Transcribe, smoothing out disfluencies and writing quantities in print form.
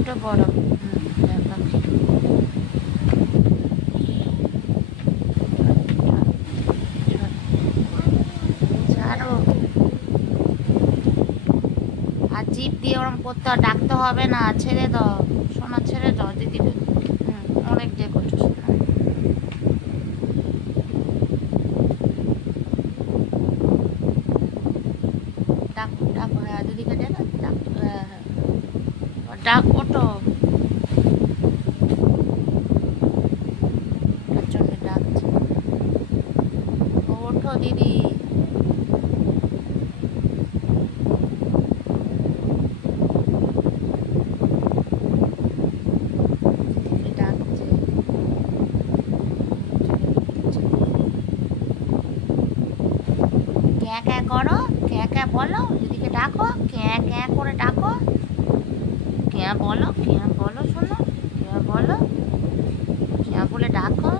উঠে পড়ো। ছাড়ো, আর জিপ দিয়ে ওরম করতে ডাকতে হবে না, ছেড়ে দাও সোনা, ছেড়ে দাও দিদিকে। অনেক যে করছো সোনা। ডাকো ডাকো, হ্যাঁ দিদিকে ডাকো, ডাকো, হ্যাঁ হ্যাঁ, ডাক, ওঠো, তার জন্য ডাকছে। ওঠো দিদি। দিদিকে ডাকছে। ক্যাঁ ক্যাঁ করো, ক্যাঁ ক্যাঁ বলো, দিদিকে ডাকো, ক্যাঁ ক্যাঁ করে ডাকো, ক্যাঁ বলো, ক্যাঁ বলো শোনো, ক্যাঁ বলো, ক্যাঁ বলে ডাকো।